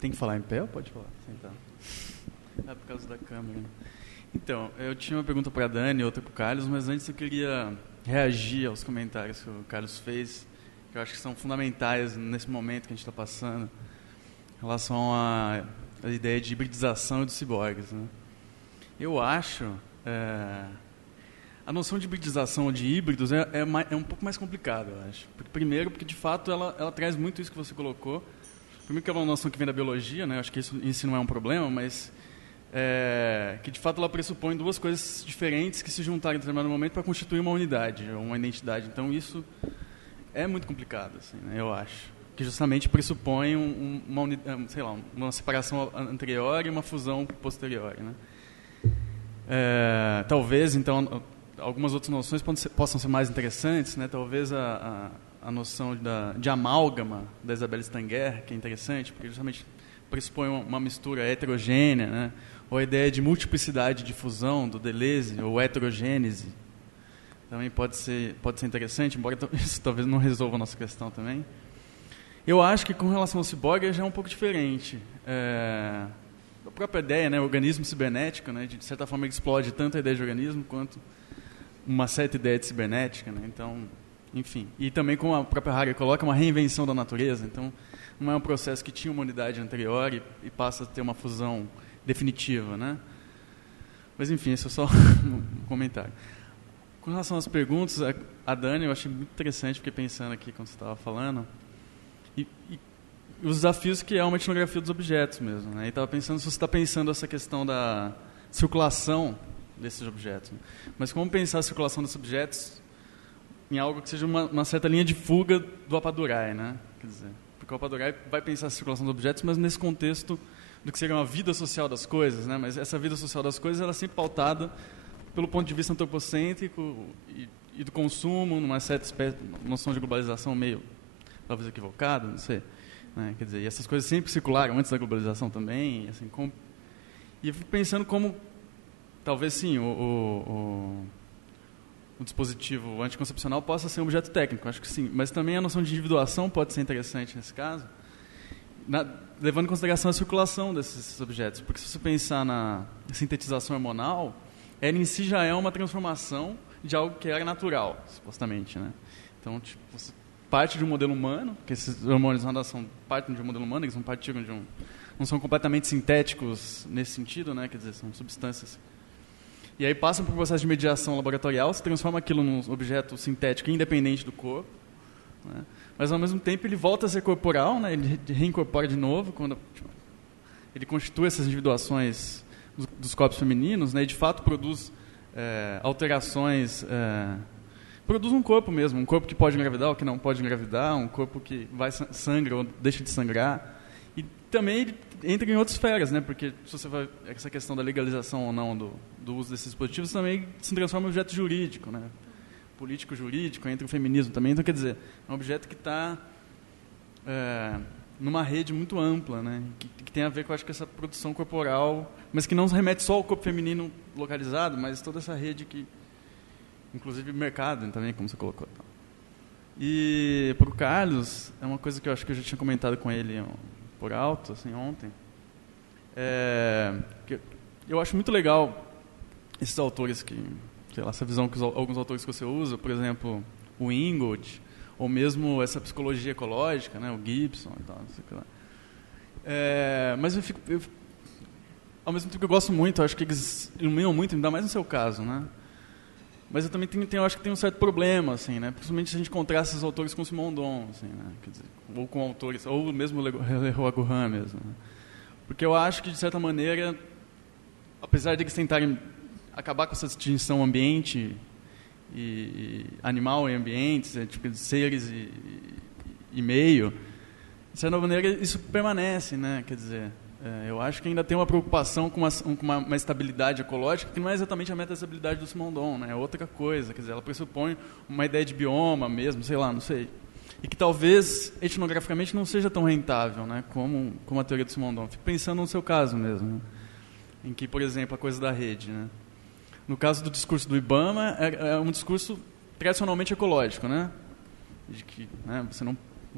Tem que falar em pé ou pode falar? Sentar. É por causa da câmera. Então, eu tinha uma pergunta para a Dani e outra para o Carlos, mas antes eu queria reagir aos comentários que o Carlos fez, que eu acho que são fundamentais nesse momento que a gente está passando, em relação à ideia de hibridização dos ciborgues, né? Eu acho... a noção de hibridização de híbridos é um pouco mais complicada, eu acho. Primeiro, porque de fato ela traz muito isso que você colocou. Primeiro que é uma noção que vem da biologia, né? Eu acho que isso não é um problema, mas que de fato ela pressupõe duas coisas diferentes que se juntaram em determinado momento para constituir uma unidade, uma identidade. Então isso é muito complicado, assim, né? Eu acho. Que justamente pressupõe uma separação anterior e uma fusão posterior, né? Talvez, então, algumas outras noções possam ser mais interessantes, né? Talvez a noção de amálgama da Isabelle Stanger, que é interessante, porque justamente pressupõe uma mistura heterogênea, né? Ou a ideia de multiplicidade de fusão do Deleuze, ou heterogênese, também pode ser interessante, embora isso talvez não resolva a nossa questão também. Eu acho que com relação ao ciborgue já é um pouco diferente. A própria ideia, né, o organismo cibernético, né, de certa forma explode tanto a ideia de organismo quanto uma certa ideia de cibernética, né? Então, enfim. E também, como a própria Harari coloca, uma reinvenção da natureza. Então, não é um processo que tinha uma unidade anterior e passa a ter uma fusão definitiva, né? Mas, enfim, esse é só um comentário. Com relação às perguntas, a Dani, eu achei muito interessante, fiquei pensando aqui quando você estava falando, e os desafios que é uma etnografia dos objetos mesmo, né? E estava pensando, se você está pensando essa questão da circulação desses objetos, né? Mas como pensar a circulação desses objetos em algo que seja uma certa linha de fuga do Appadurai, né? Quer dizer, porque o Appadurai vai pensar a circulação dos objetos, mas nesse contexto do que seria uma vida social das coisas, né? Mas essa vida social das coisas ela é sempre pautada pelo ponto de vista antropocêntrico e do consumo, numa certa noção de globalização meio, talvez equivocada, não sei. Né? Quer dizer, e essas coisas sempre circularam antes da globalização também. Assim, e eu fico pensando como, talvez sim, o dispositivo anticoncepcional possa ser um objeto técnico, acho que sim. Mas também a noção de individuação pode ser interessante nesse caso, levando em consideração a circulação desses objetos. Porque se você pensar na sintetização hormonal, ela em si já é uma transformação de algo que era natural, supostamente, né? Então, tipo, você parte de um modelo humano, porque esses hormônios não partem de um modelo humano, eles não partiram de não são completamente sintéticos nesse sentido, né? Quer dizer, são substâncias. E aí passam por um processo de mediação laboratorial, se transforma aquilo num objeto sintético independente do corpo, né? Mas ao mesmo tempo ele volta a ser corporal, né? Ele reincorpora de novo quando ele constitui essas individuações dos corpos femininos, né? E de fato produz alterações. Produz um corpo mesmo, um corpo que pode engravidar ou que não pode engravidar, um corpo que sangra ou deixa de sangrar. E também ele entra em outras esferas, né? Porque se você vai, essa questão da legalização ou não do uso desses dispositivos também se transforma em objeto jurídico, né? Político-jurídico, entra o feminismo também. Então, quer dizer, é um objeto que está numa rede muito ampla, né? Que tem a ver com, acho que, essa produção corporal, mas que não remete só ao corpo feminino localizado, mas toda essa rede que... Inclusive mercado também, como você colocou. E para o Carlos, é uma coisa que eu acho que eu já tinha comentado com ele por alto, assim, ontem. Que eu acho muito legal esses autores que, sei lá, essa visão que alguns autores que você usa, por exemplo, o Ingold, ou mesmo essa psicologia ecológica, né, o Gibson e tal, não sei o que lá. Mas ao mesmo tempo que eu gosto muito, eu acho que eles iluminam muito, ainda mais no seu caso, né? Mas eu também eu acho que tem um certo problema, assim, né? Principalmente se a gente contrasta esses autores com Simondon, assim, né? Quer dizer, ou com autores, ou mesmo Leroy Gourhan mesmo, né? Porque eu acho que, de certa maneira, apesar de eles tentarem acabar com essa distinção ambiente e animal e ambientes, tipo, de seres e meio, de certa maneira isso permanece, né? Quer dizer, eu acho que ainda tem uma preocupação com uma estabilidade ecológica que não é exatamente a meta-estabilidade do Simondon, né? É outra coisa, quer dizer, ela pressupõe uma ideia de bioma mesmo, sei lá, não sei. E que talvez etnograficamente não seja tão rentável, né? Como a teoria do Simondon. Fico pensando no seu caso mesmo, né? Em que, por exemplo, a coisa da rede, né? No caso do discurso do Ibama, é um discurso tradicionalmente ecológico, né? De que, né,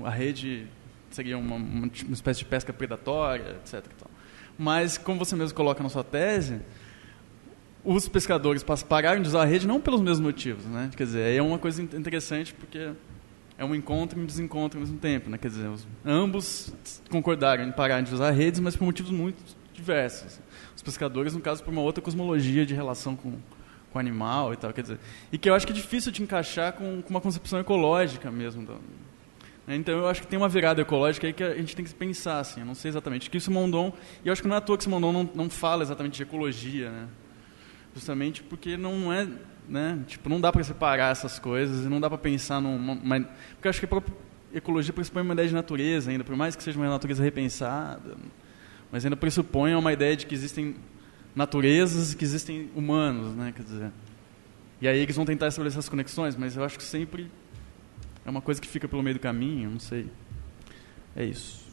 a rede seria uma espécie de pesca predatória, etc. E tal. Mas, como você mesmo coloca na sua tese, os pescadores pararam de usar a rede não pelos mesmos motivos, né? Quer dizer, é uma coisa interessante porque é um encontro e um desencontro ao mesmo tempo, né? Quer dizer, ambos concordaram em parar de usar redes, mas por motivos muito diversos. Os pescadores, no caso, por uma outra cosmologia de relação com o animal e tal, quer dizer, e que eu acho que é difícil de encaixar com uma concepção ecológica mesmo. Então, eu acho que tem uma virada ecológica aí que a gente tem que pensar, assim, eu não sei exatamente. Que o Simondon, e eu acho que não é à toa que o Simondon não fala exatamente de ecologia, né? Justamente porque não é, né? Tipo, não dá para separar essas coisas e não dá para pensar porque eu acho que a própria ecologia pressupõe uma ideia de natureza ainda, por mais que seja uma natureza repensada, mas ainda pressupõe uma ideia de que existem naturezas e que existem humanos, né? Quer dizer, e aí eles vão tentar estabelecer essas conexões, mas eu acho que sempre é uma coisa que fica pelo meio do caminho, não sei. É isso.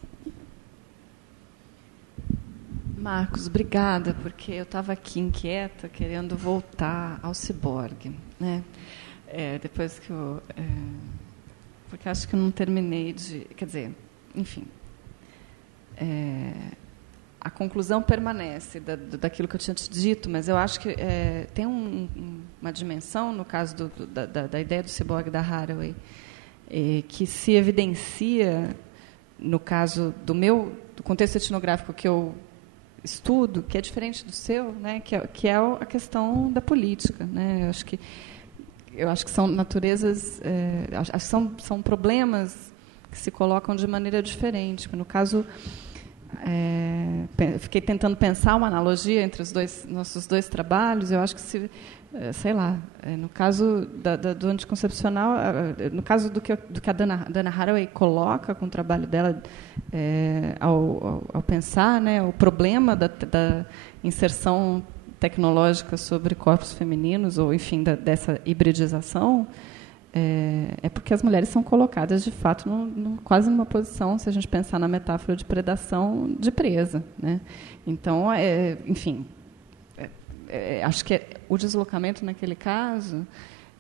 Marcos, obrigada, porque eu estava aqui inquieta, querendo voltar ao ciborgue, né? Depois que eu... porque acho que eu não terminei de... Quer dizer, enfim... a conclusão permanece daquilo que eu tinha te dito, mas eu acho que tem uma dimensão, no caso da ideia do ciborgue da Haraway, que se evidencia, no caso do contexto etnográfico que eu estudo, que é diferente do seu, né, que é a questão da política, né? Eu acho que são naturezas, são problemas que se colocam de maneira diferente. No caso, fiquei tentando pensar uma analogia entre nossos dois trabalhos. Eu acho que sei lá, no caso do anticoncepcional, no caso do que a Dana Haraway coloca com o trabalho dela, ao pensar, né, o problema da inserção tecnológica sobre corpos femininos, ou, enfim, dessa hibridização, é porque as mulheres são colocadas, de fato, quase numa posição, se a gente pensar na metáfora de predação, de presa, né? Então, enfim... acho que o deslocamento naquele caso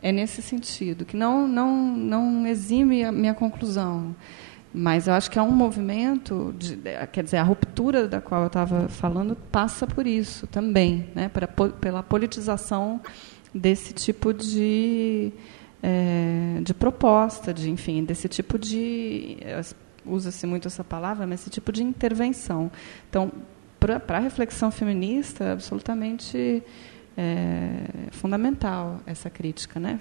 é nesse sentido, que não exime a minha conclusão, mas eu acho que é um movimento, quer dizer, a ruptura da qual eu estava falando passa por isso também, né, pela politização desse tipo de proposta, enfim, desse tipo de... usa-se muito essa palavra, mas esse tipo de intervenção. Então, para a reflexão feminista, absolutamente fundamental essa crítica, né?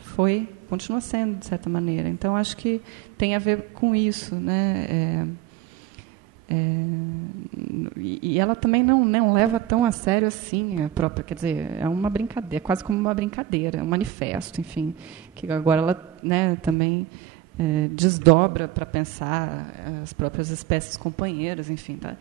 Continua sendo, de certa maneira. Então, acho que tem a ver com isso, né? E ela também não leva tão a sério assim a própria, quer dizer, é uma brincadeira, quase como uma brincadeira, um manifesto, enfim, que agora ela, né, também desdobra para pensar as próprias espécies companheiras, enfim, tá?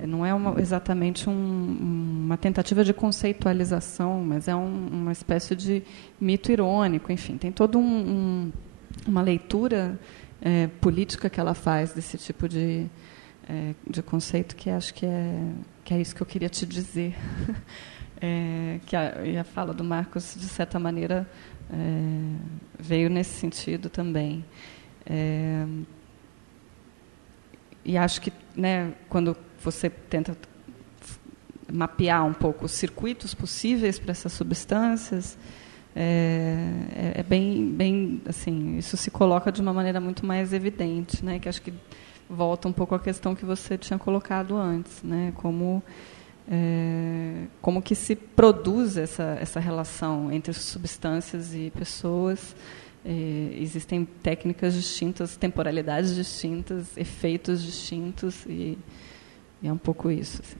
Não é exatamente uma tentativa de conceitualização, mas é uma espécie de mito irônico, enfim, tem toda uma leitura política que ela faz desse tipo de conceito, que acho que é isso que eu queria te dizer. E a fala do Marcos, de certa maneira, veio nesse sentido também. E acho que, né, quando você tenta mapear um pouco os circuitos possíveis para essas substâncias, bem assim, isso se coloca de uma maneira muito mais evidente, né, que acho que volta um pouco à questão que você tinha colocado antes, né, como que se produz essa relação entre substâncias e pessoas. Existem técnicas distintas, temporalidades distintas, efeitos distintos, e é um pouco isso, assim.